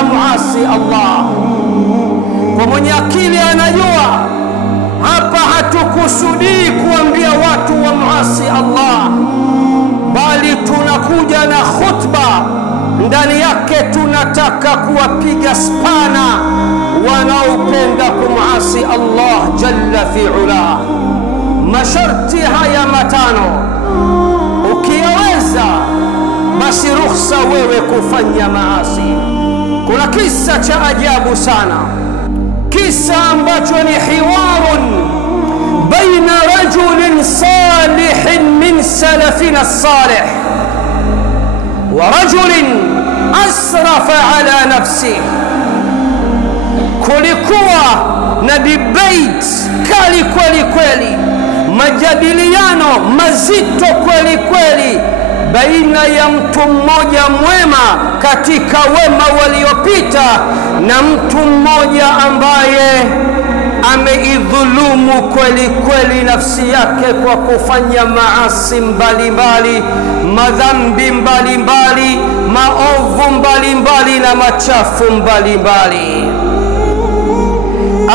amuasi Allah. Kwa mwenye akili anajua hapa hatukusudii kuambia watu wa muasi Allah, bali tunakuja na khutba ndani yake tunataka kuwapiga spana wanaopenda kumuasi Allah jalla fi'ala. Masharti haya matano ukiyaweza, basi ruhusa wewe kufanya maasi. Kuna kisa cha ajabu sana, kisa ambacho ni hiwarun baina rajulin salihin min salafina salih wa rajulin asrafa ala nafsihi. Kulikuwa na debate kali kweli kweli, majadiliano mazito kweli kweli baina ya mtu mmoja mwema katika wema waliopita na mtu mmoja ambaye ameidhulumu kweli kweli nafsi yake kwa kufanya maasi mbalimbali, madhambi mbalimbali, maovu mbalimbali na machafu mbalimbali.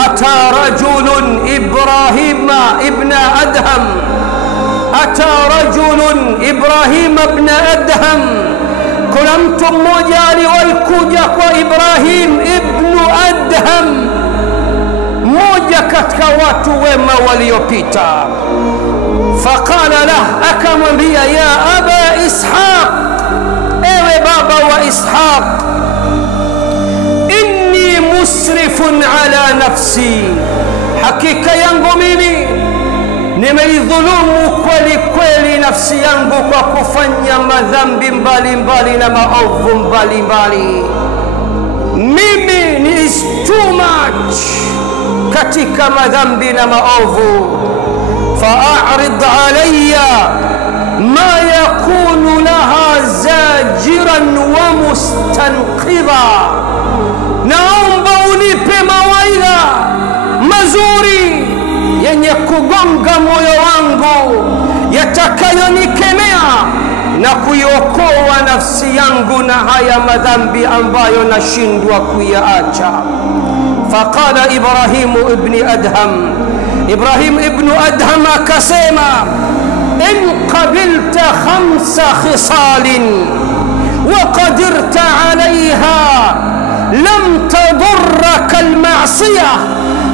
أتى رجل إبراهيم ابن أدهم أتى رجل إبراهيم ابن أدهم kuna mtu mmoja aliwaikuja kwa Ibrahim ibn Adham, mmoja katika watu wema waliopita. Faqala lah, akamwambia ya aba Ishaq, ewe baba wa Ishaq, inni musrifun ala nafsi, hakika yangu mimi nimeidhulumu kweli kweli nafsi yangu kwa kufanya madhambi mbalimbali na maovu mbalimbali. Mimi ni too much katika madhambi na maovu. Fa'arid alayya ma yakunu laha zajiran wa mustanqidha, naomba unipe mawaidha mazuri yenye kugonga moyo wangu, yatakayonikemea na kuiokoa nafsi yangu na haya madhambi ambayo nashindwa kuyaacha. Faqala Ibrahim ibn Adham, Ibrahim ibn Adham akasema, in qabilta 5 khisalin wa qadirta alayha lam tadurraka al-ma'siyah,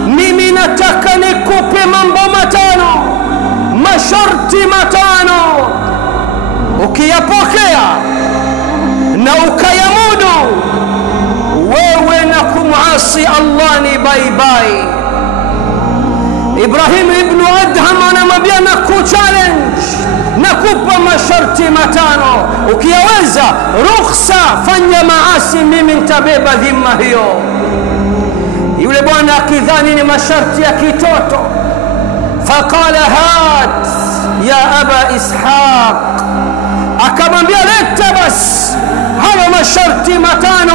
mimi nataka nikupe mambo matano, masharti matano, ukiyapokea na ukayamudu, wewe na kumuasi Allah ni bye bye. Ibrahim ibn Adham anamwambia na kuchallenge, nakupa masharti matano, ukiyaweza ruhusa, fanya maasi, mimi nitabeba dhima hiyo. Yule bwana akidhani ni masharti ya kitoto, faqala hat ya aba Ishaq, akamwambia leta bas hayo masharti matano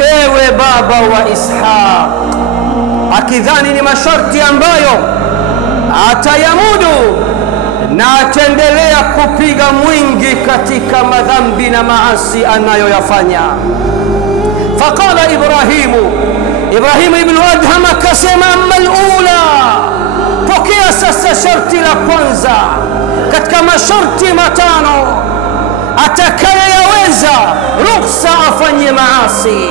ewe baba wa Ishaq, akidhani ni masharti ambayo atayamudu na ataendelea kupiga mwingi katika madhambi na maasi anayoyafanya. Faqala Ibrahim ibn Adham akasema, amma al-ula, pokea sasa sharti la kwanza katika masharti matano, atakayeweza ruhusa afanye maasi.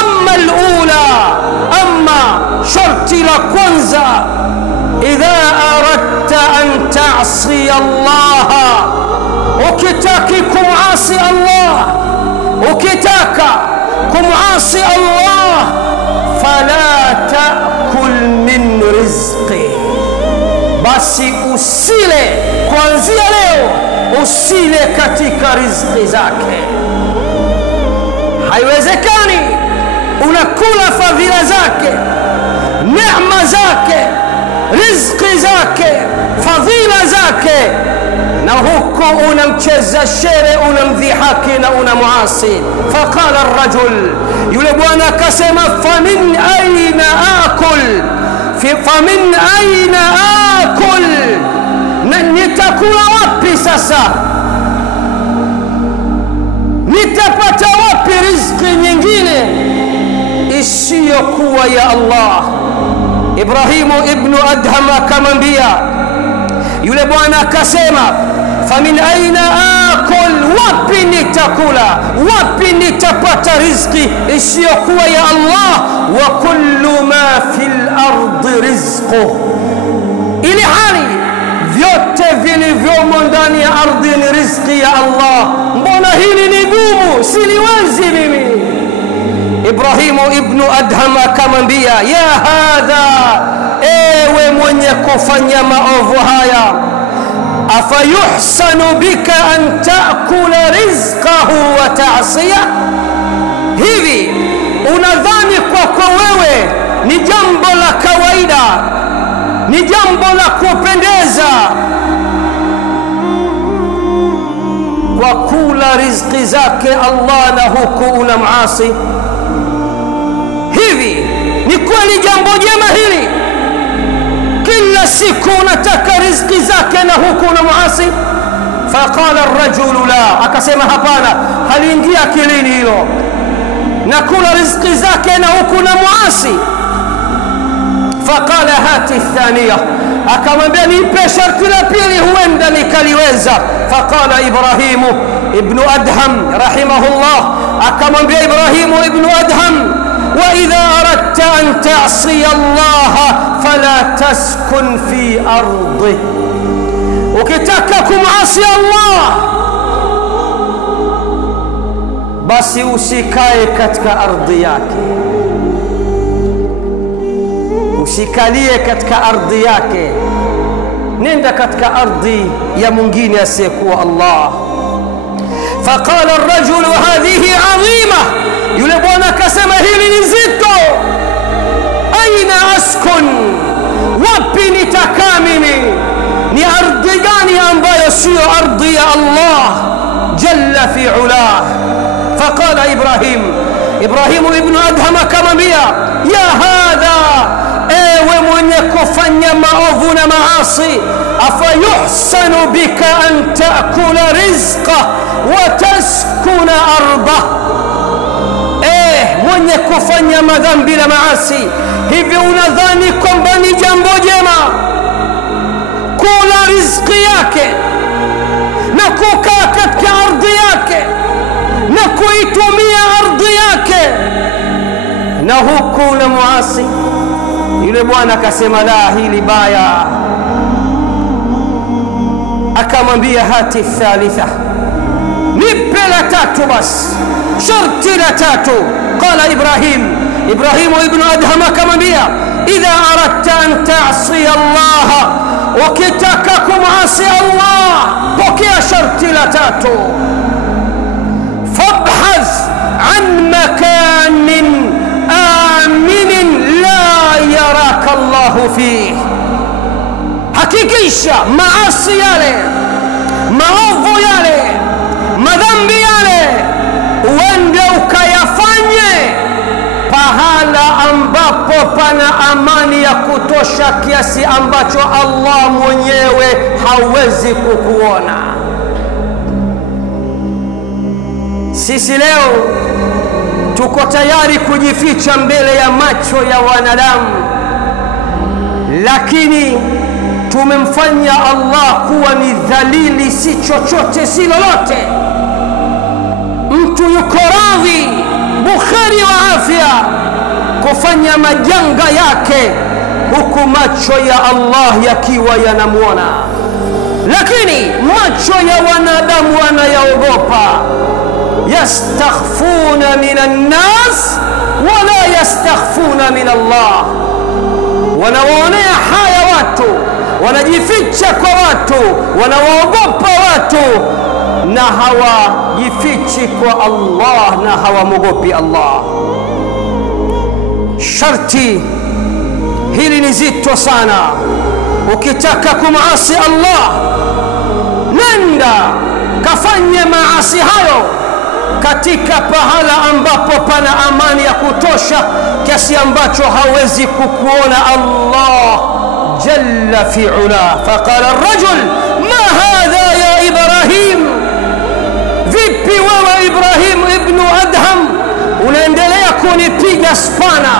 Amma al-ula, amma sharti la kwanza, idha aradta an ta'si Allah, ukitaki kumasi Allah, ukitaka kumuasi Allah, fala ta'kul min rizqi, basi usile kuanzia leo, usile katika riziki zake. Haiwezekani unakula fadhila zake, neema zake, riziki zake, fadhila zake, na huko unamcheza shere, unamdhihaki na unamuasi. Faqala ar-rajul, yule bwana akasema, famin aina akul, famin aina akul, na nitakula wapi sasa? nitapata wapi riziki nyingine isiyokuwa ya Allah? Ibrahimu ibn Adham akamwambia yule bwana, akasema famin aina akul, wapi nitakula, wapi nitapata riziki isiyokuwa ya Allah? Wa kullu ma fil ardi rizquh, ili hali vyote vilivyomo ndani ya ardhi ni riziki ya Allah. Mbona hili ni gumu, siliwezi mimi? Ibrahimu ibn Adham akamwambia ya hadha, ewe mwenye kufanya maovu haya, afayuhsanu bika an taakula rizqahu wa ta'siyah, hivi unadhani kwako wewe ni jambo la kawaida, ni jambo la kupendeza kwa kula riziki zake Allah na huku unamasi? Hivi ni kweli jambo jema hili? Kila siku unataka riziki zake na huku unamasi? Faqala ar-rajulu la, akasema hapana, haliingia akilini hilo, na kula riziki zake na huku unamasi. Faqala hati thaniya, akamwambia nipe sharti la pili, huenda nikaliweza. Faqala Ibrahimu ibn Adham rahimahullah, akamwambia Ibrahimu ibn Adham, wa idha aradta an ta'siya Allah fala taskun fi ardi, ukitaka kumasi Allah basi usikae katika ardhi yake, usikalie katika ardhi yake, nenda katika ardhi ya mwingine asiyekuwa Allah. Faqala ar-rajul hadhihi 'azima, yule bwana akasema hili ni zito. Aina askun, wapi nitakaa mimi? Ni ardhi gani ambayo sio ardhi ya Allah jalla fi ulah? Faqala Ibrahimu ibn Adham akamwambia ya hadha, ewe mwenye kufanya maovu na maasi, afayuhsanu bika an taakula rizqa wa taskuna arba, mwenye kufanya madhambi na maasi, hivi unadhani kwamba ni jambo jema kula riziki yake na kukaa katika ardhi yake na kuitumia ardhi yake na huku na muasi? Yule bwana akasema la, hili baya. Akamwambia hati thalitha, nipe la tatu basi, sharti la tatu. Qala Ibrahimu ibn Adham akamwambia idha aradta an ta'siya Allah, ukitaka kumasi Allah pokea sharti la tatu. Fabhath an makanin aminin la yaraka Allah fihi, hakikisha maasi yale, maovu yale, madhambi yale uende ukayafanye pahala ambapo pana amani ya kutosha, kiasi ambacho Allah mwenyewe hawezi kukuona. Sisi leo tuko tayari kujificha mbele ya macho ya wanadamu, lakini tumemfanya Allah kuwa ni dhalili, si chochote si lolote. Mtu yuko radhi bukhari wa afya kufanya majanga yake huku macho ya Allah yakiwa yanamuona, lakini macho ya wanadamu wanayaogopa. Yastakhfuna minan nas wala yastakhfuna min Allah, wanawaonea haya watu, wanajificha kwa watu, wanawaogopa watu, na hawajifichi kwa Allah na hawamwogopi Allah. Sharti hili ni zito sana. Ukitaka kumasi Allah, nenda kafanye maasi hayo katika pahala ambapo pana amani ya kutosha, kiasi ambacho hawezi kukuona Allah jalla fi ula. Faqala ar-rajul ma hadha ya Ibrahim, vipi vipi wewe Ibrahim ibn Adham unaendelea kunipiga spana,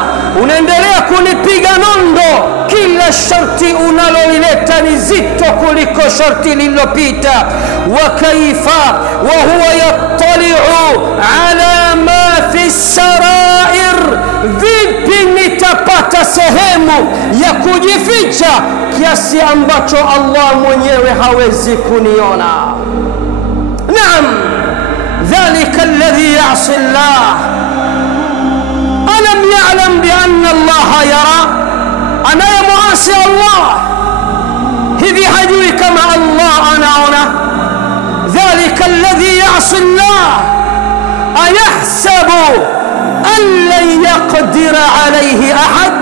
unaendelea kunipiga nondo? Kila sharti unalolileta ni zito kuliko sharti lililopita. Wa kaifa wa huwa yattali'u ala ma fi sarair, vipi nitapata sehemu ya kujificha kiasi ambacho Allah mwenyewe hawezi kuniona? Naam, dhalika alladhi ya'si Allah. Alam ya'lam bi anna Allah yara? Anayemuasi Allah hivi hajui kama Allah anaona? Dhalika alladhi ya'si Allah ayahsabu an lan yaqdira alayhi ahad.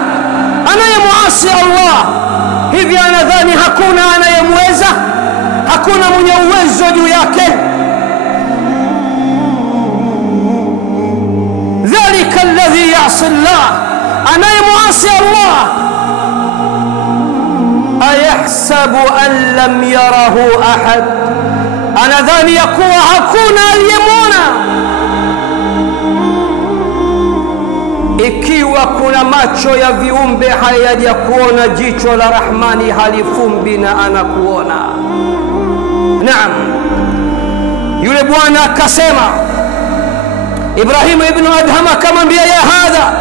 Anayemuasi Allah hivi anadhani hakuna anayemweza, hakuna mwenye uwezo juu yake? Dhalika alladhi ya'si Allah, anayemuasi Allah ayahsabu an lam yarahu ahad, anadhani ya kuwa hakuna aliyemwona. Ikiwa kuna macho ya viumbe hayaja kuona, jicho la Rahmani halifumbi na anakuona. Naam, yule bwana akasema, Ibrahim ibn Adham akamwambia, ya hadha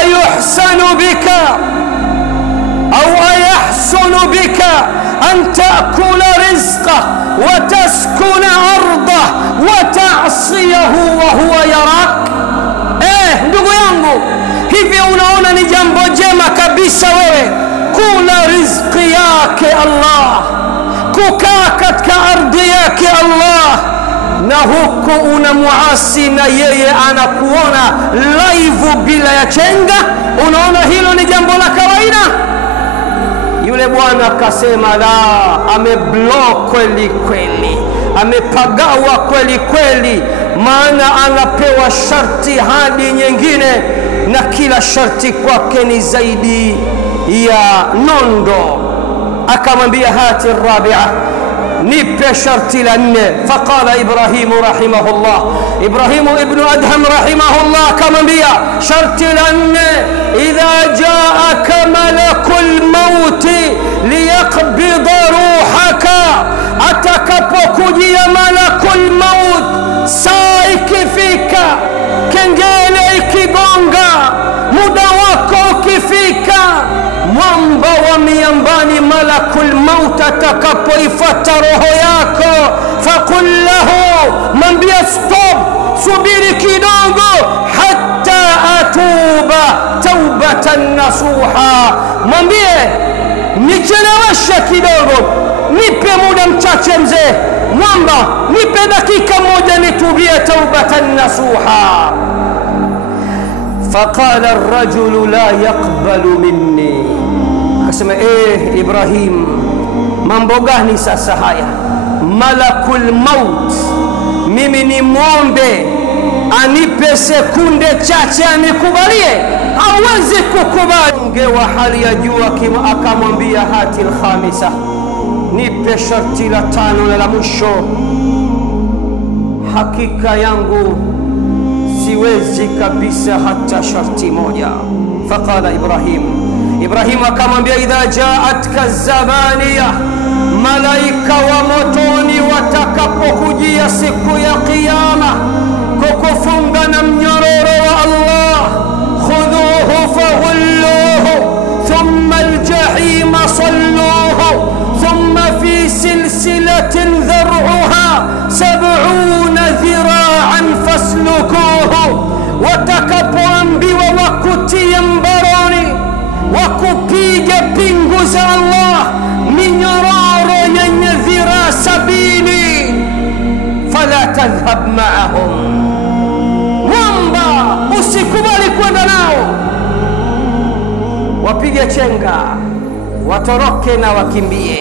ayuhsanu bika au ayahsunu bika an ta'kula rizqah wa taskuna ardah wa ta'siyahu wa huwa yarak? Ndugu yangu, hivi unaona ni jambo jema kabisa wewe kula riziki yake Allah, kukaa katika ardhi yake Allah, na huku unamuasi na yeye anakuona live bila ya chenga? Unaona hilo ni jambo la kawaida? Yule bwana akasema, la, ameblock kweli kweli, amepagawa kweli kweli, maana anapewa sharti hadi nyingine, na kila sharti kwake ni zaidi ya nondo. Akamwambia, hati rabi'a, nipe sharti la 4. Faqala Ibrahim rahimahullah, Ibrahim ibn Adham rahimahullah akamwambia, sharti la 4, idha jaaka malakul mauti liyaqbida ruhaka, atakapokujia malakul maut, saa ikifika, kengele ikigonga, muda wako ukifika, mwamba wa miambani malakul maut atakapoifuata roho yako, faqul lahu, mwambie stop, subiri kidogo, hatta atuba taubatan nasuha, mwambie nicheleweshe kidogo, nipe muda mchache mzee mwamba, nipe dakika moja nitubie taubatan nasuha. Faqala ar-rajulu la yaqbalu minni, akasema, Ibrahim, mambo gani sasa haya? Malakul maut mimi ni muombe anipe sekunde chache anikubalie? Hawezi kukubali. Ngewa hali ya juu akamwambia, hati al-khamisa, nipe sharti la 5 na la mwisho. Hakika yangu siwezi kabisa hata sharti moja. Faqala Ibrahim akamwambia, idha ja'atka zabaniya, malaika wa motoni watakapokujia siku ya kiyama kukufunga na mnyororo wa Allah, khudhuhu faghulluhu thumma aljahima salluhu thumma fi silsilatin dhar'uha 70 dhira'an faslukuhu. Watakapoambiwa wakutie mbaroni, wakupiga pingu za Allah, minyororo yenye dhira 70, fala tadhhab ma'ahum, mwamba usikubali kwenda nao, wapige chenga, watoroke na wakimbie.